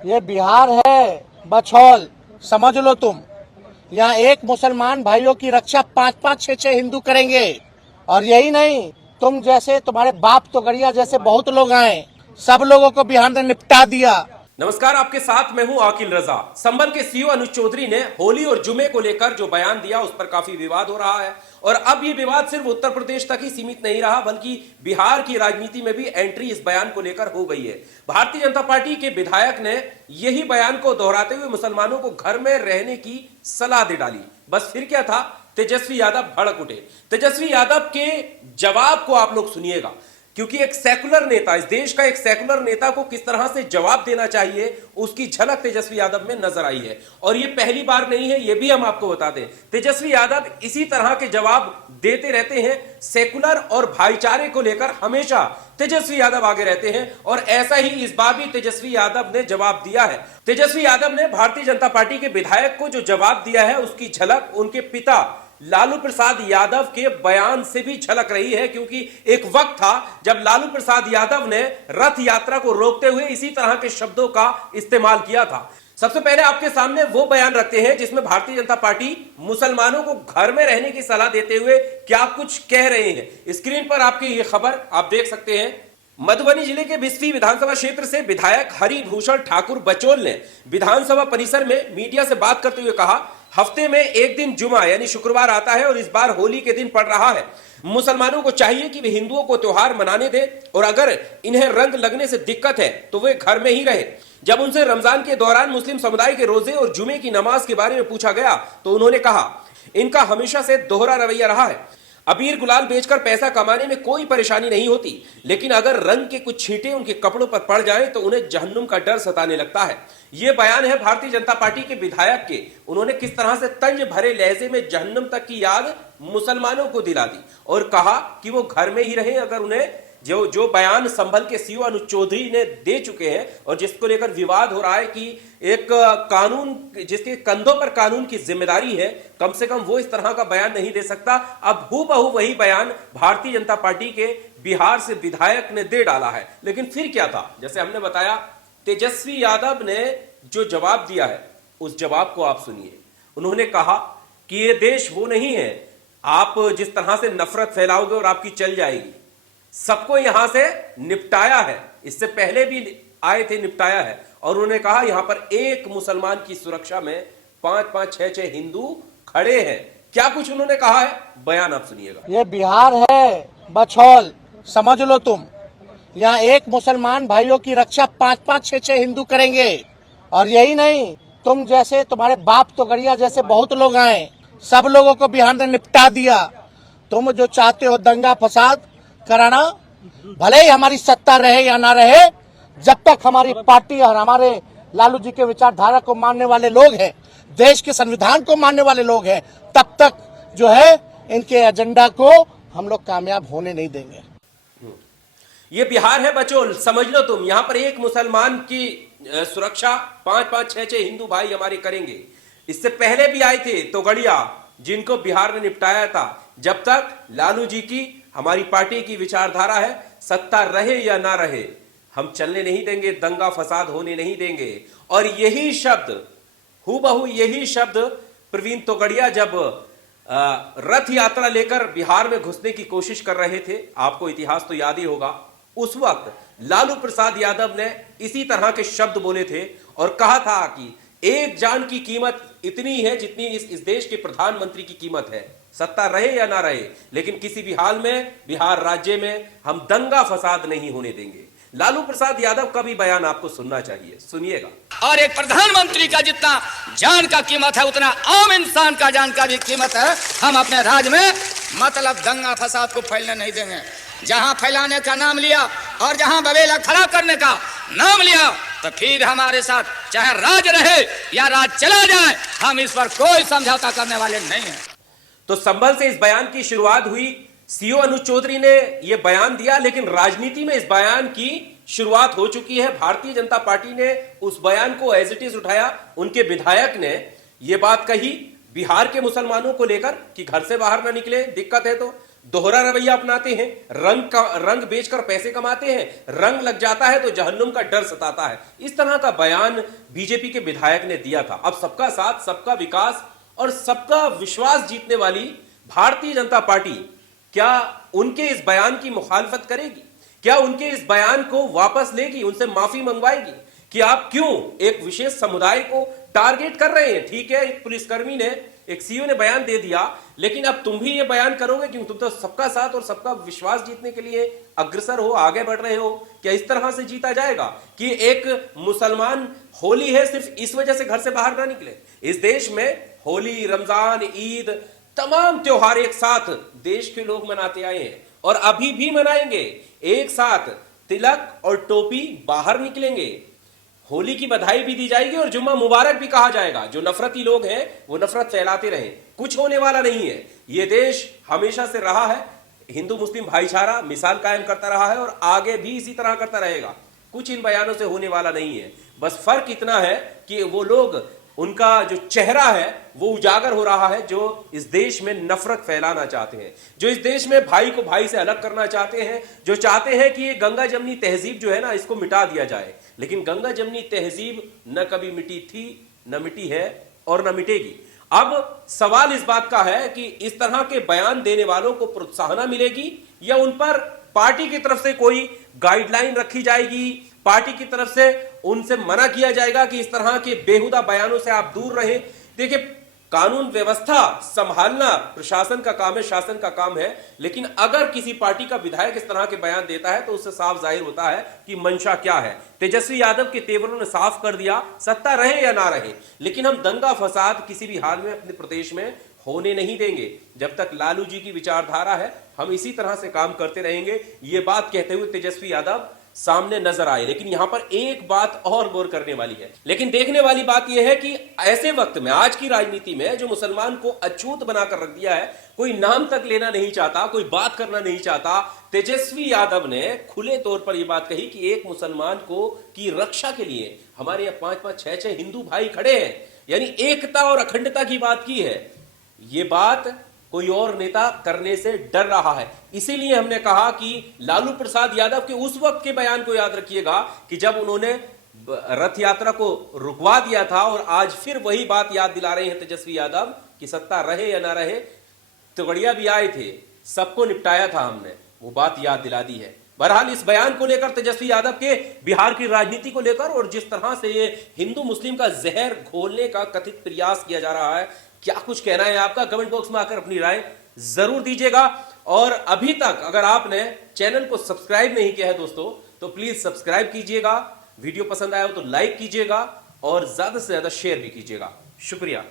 ये बिहार है बछौल, समझ लो तुम। यहाँ एक मुसलमान भाइयों की रक्षा 5-5, 6-6 हिंदू करेंगे। और यही नहीं, तुम जैसे, तुम्हारे बाप तो गड़िया जैसे बहुत लोग आए, सब लोगों को बिहार ने निपटा दिया। नमस्कार, आपके साथ मैं हूं आकिल रजा। संभल के सीओ अनुज चौधरी ने होली और जुमे को लेकर जो बयान दिया उस पर काफी विवाद हो रहा है। और अब ये विवाद सिर्फ उत्तर प्रदेश तक ही सीमित नहीं रहा, बल्कि बिहार की राजनीति में भी एंट्री इस बयान को लेकर हो गई है। भारतीय जनता पार्टी के विधायक ने यही बयान को दोहराते हुए मुसलमानों को घर में रहने की सलाह दे डाली। बस फिर क्या था, तेजस्वी यादव भड़क उठे। तेजस्वी यादव के जवाब को आप लोग सुनिएगा, क्योंकि एक सेकुलर नेता, इस देश का एक सेकुलर नेता को किस तरह से जवाब देना चाहिए उसकी झलक तेजस्वी यादव में नजर आई है। और ये पहली बार नहीं है, ये भी हम आपको बता दें, तेजस्वी यादव इसी तरह के जवाब देते रहते हैं। सेकुलर और भाईचारे को लेकर हमेशा तेजस्वी यादव आगे रहते हैं, और ऐसा ही इस बार भी तेजस्वी यादव ने जवाब दिया है। तेजस्वी यादव ने भारतीय जनता पार्टी के विधायक को जो जवाब दिया है उसकी झलक उनके पिता लालू प्रसाद यादव के बयान से भी झलक रही है। क्योंकि एक वक्त था जब लालू प्रसाद यादव ने रथ यात्रा को रोकते हुए इसी तरह के शब्दों का इस्तेमाल किया था। सबसे पहले आपके सामने वो बयान रखते हैं जिसमें भारतीय जनता पार्टी मुसलमानों को घर में रहने की सलाह देते हुए क्या कुछ कह रहे हैं। स्क्रीन पर आपकी ये खबर आप देख सकते हैं। मधुबनी जिले के बिस्फी विधानसभा क्षेत्र से विधायक हरिभूषण ठाकुर बचौल ने विधानसभा परिसर में मीडिया से बात करते हुए कहा, हफ्ते में एक दिन जुमा यानी शुक्रवार आता है और इस बार होली के दिन पड़ रहा है। मुसलमानों को चाहिए कि वे हिंदुओं को त्योहार मनाने दें, और अगर इन्हें रंग लगने से दिक्कत है तो वे घर में ही रहे। जब उनसे रमजान के दौरान मुस्लिम समुदाय के रोजे और जुमे की नमाज के बारे में पूछा गया तो उन्होंने कहा, इनका हमेशा से दोहरा रवैया रहा है। अबीर गुलाल बेचकर पैसा कमाने में कोई परेशानी नहीं होती, लेकिन अगर रंग के कुछ छींटे उनके कपड़ों पर पड़ जाएं तो उन्हें जहन्नुम का डर सताने लगता है। यह बयान है भारतीय जनता पार्टी के विधायक के। उन्होंने किस तरह से तंज भरे लहजे में जहन्नुम तक की याद मुसलमानों को दिला दी और कहा कि वो घर में ही रहें। अगर उन्हें जो बयान संभल के सीओ अनुज चौधरी ने दे चुके हैं और जिसको लेकर विवाद हो रहा है कि एक कानून जिसके कंधों पर कानून की जिम्मेदारी है, कम से कम वो इस तरह का बयान नहीं दे सकता। अब हूबहू वही बयान भारतीय जनता पार्टी के बिहार से विधायक ने दे डाला है। लेकिन फिर क्या था, जैसे हमने बताया, तेजस्वी यादव ने जो जवाब दिया है उस जवाब को आप सुनिए। उन्होंने कहा कि ये देश वो नहीं है आप जिस तरह से नफरत फैलाओगे और आपकी चल जाएगी। सबको यहां से निपटाया है, इससे पहले भी आए थे, निपटाया है। और उन्होंने कहा यहां पर एक मुसलमान की सुरक्षा में 5-5, 6-6 हिंदू खड़े हैं। क्या कुछ उन्होंने कहा है, बयान आप सुनिएगा। ये बिहार है बछौल, समझ लो तुम। यहाँ एक मुसलमान भाइयों की रक्षा 5-5, 6-6 हिंदू करेंगे। और यही नहीं, तुम जैसे, तुम्हारे बाप तो गड़िया जैसे बहुत लोग आए, सब लोगों को बिहार ने निपटा दिया। तुम जो चाहते हो दंगा फसाद कराना, भले ही हमारी सत्ता रहे या ना रहे, जब तक हमारी पार्टी और हमारे लालू जी के विचारधारा को मानने वाले लोग हैं, देश के संविधान को मानने वाले लोग हैं, तब तक जो है इनके एजेंडा को हम लोग कामयाब होने नहीं देंगे। ये बिहार है बचौल, समझ लो तुम। यहां पर एक मुसलमान की सुरक्षा 5-5, 6-6 हिंदू भाई हमारे करेंगे। इससे पहले भी आए थे तोगड़िया, जिनको बिहार ने निपटाया था। जब तक लालू जी की, हमारी पार्टी की विचारधारा है, सत्ता रहे या ना रहे, हम चलने नहीं देंगे, दंगा फसाद होने नहीं देंगे। और यही शब्द, हूबहू यही शब्द प्रवीण तोगड़िया जब रथ यात्रा लेकर बिहार में घुसने की कोशिश कर रहे थे, आपको इतिहास तो याद ही होगा, उस वक्त लालू प्रसाद यादव ने इसी तरह के शब्द बोले थे और कहा था कि एक जान की कीमत इतनी है जितनी इस देश के प्रधानमंत्री की कीमत है। सत्ता रहे या ना रहे, लेकिन किसी भी हाल में बिहार राज्य में हम दंगा फसाद नहीं होने देंगे। लालू प्रसाद यादव का भी बयान आपको सुनना चाहिए, सुनिएगा। और एक प्रधानमंत्री का जितना जान का कीमत है उतना आम इंसान का जान का भी कीमत है। हम अपने राज्य में मतलब दंगा फसाद को फैलने नहीं देंगे। जहां फैलाने का नाम लिया और जहां बवेला खड़ा करने का नाम लिया, तो फिर हमारे साथ चाहे राज रहे या राज चला जाए, हम इस पर कोई समझौता करने वाले नहीं हैं। तो संभल से इस बयान की शुरुआत हुई। सीओ अनुज चौधरी ने यह बयान दिया, लेकिन राजनीति में इस बयान की शुरुआत हो चुकी है। भारतीय जनता पार्टी ने उस बयान को एज इट इज उठाया। उनके विधायक ने यह बात कही बिहार के मुसलमानों को लेकर कि घर से बाहर ना निकले, दिक्कत है तो। दोहरा रवैया अपनाते हैं, रंग बेचकर पैसे कमाते हैं, रंग लग जाता है तो जहन्नुम का डर सताता है। इस तरह का बयान बीजेपी के विधायक ने दिया था। अब सबका साथ, सबका विकास और सबका विश्वास जीतने वाली भारतीय जनता पार्टी क्या उनके इस बयान की मुखालफत करेगी? क्या उनके इस बयान को वापस लेगी, उनसे माफी मंगवाएगी कि आप क्यों एक विशेष समुदाय को टारगेट कर रहे हैं? ठीक है, एक पुलिसकर्मी ने, एक सीईओ ने बयान दे दिया, लेकिन अब तुम भी ये बयान करोगे क्यों? तुम तो सबका साथ और सबका विश्वास जीतने के लिए अग्रसर हो, आगे बढ़ रहे हो। क्या इस तरह से जीता जाएगा कि एक मुसलमान होली है सिर्फ इस वजह से घर से बाहर ना निकले? इस देश में होली, रमजान, ईद, तमाम त्योहार एक साथ देश के लोग मनाते आए हैं और अभी भी मनाएंगे। एक साथ तिलक और टोपी बाहर निकलेंगे, होली की बधाई भी दी जाएगी और जुम्मा मुबारक भी कहा जाएगा। जो नफरती लोग हैं वो नफरत फैलाते रहें, कुछ होने वाला नहीं है। ये देश हमेशा से रहा है हिंदू मुस्लिम भाईचारा मिसाल कायम करता रहा है और आगे भी इसी तरह करता रहेगा। कुछ इन बयानों से होने वाला नहीं है। बस फर्क इतना है कि वो लोग, उनका जो चेहरा है वो उजागर हो रहा है, जो इस देश में नफरत फैलाना चाहते हैं, जो इस देश में भाई को भाई से अलग करना चाहते हैं, जो चाहते हैं कि ये गंगा जमनी तहजीब जो है ना, इसको मिटा दिया जाए। लेकिन गंगा जमनी तहजीब न कभी मिटी थी, न मिटी है और न मिटेगी। अब सवाल इस बात का है कि इस तरह के बयान देने वालों को प्रोत्साहन मिलेगी या उन पर पार्टी की तरफ से कोई गाइडलाइन रखी जाएगी, पार्टी की तरफ से उनसे मना किया जाएगा कि इस तरह के बेहुदा बयानों से आप दूर रहें। देखिए, कानून व्यवस्था संभालना प्रशासन का काम है, शासन का काम है, लेकिन अगर किसी पार्टी का विधायक इस तरह के बयान देता है तो उससे साफ जाहिर होता है कि मंशा क्या है। तेजस्वी यादव के तेवरों ने साफ कर दिया, सत्ता रहे या ना रहे, लेकिन हम दंगा फसाद किसी भी हाल में अपने प्रदेश में होने नहीं देंगे। जब तक लालू जी की विचारधारा है हम इसी तरह से काम करते रहेंगे। ये बात कहते हुए तेजस्वी यादव सामने नजर आए। लेकिन यहां पर एक बात और गौर करने वाली है, लेकिन देखने वाली बात यह है कि ऐसे वक्त में, आज की राजनीति में, जो मुसलमान को अछूत बनाकर रख दिया है, कोई नाम तक लेना नहीं चाहता, कोई बात करना नहीं चाहता, तेजस्वी यादव ने खुले तौर पर यह बात कही कि एक मुसलमान को की रक्षा के लिए हमारे यहाँ 5-5, 6-6 हिंदू भाई खड़े हैं, यानी एकता और अखंडता की बात की है। ये बात कोई और नेता करने से डर रहा है। इसीलिए हमने कहा कि लालू प्रसाद यादव के उस वक्त के बयान को याद रखिएगा कि जब उन्होंने रथ यात्रा को रुकवा दिया था, और आज फिर वही बात याद दिला रहे हैं तेजस्वी यादव कि सत्ता रहे या ना रहे, तगड़िया भी आए थे, सबको निपटाया था हमने, वो बात याद दिला दी है। बहरहाल इस बयान को लेकर, तेजस्वी यादव के बिहार की राजनीति को लेकर, और जिस तरह से ये हिंदू मुस्लिम का जहर घोलने का कथित प्रयास किया जा रहा है, क्या कुछ कहना है आपका? कमेंट बॉक्स में आकर अपनी राय जरूर दीजिएगा। और अभी तक अगर आपने चैनल को सब्सक्राइब नहीं किया है दोस्तों, तो प्लीज सब्सक्राइब कीजिएगा। वीडियो पसंद आया हो तो लाइक कीजिएगा और ज्यादा से ज्यादा शेयर भी कीजिएगा। शुक्रिया।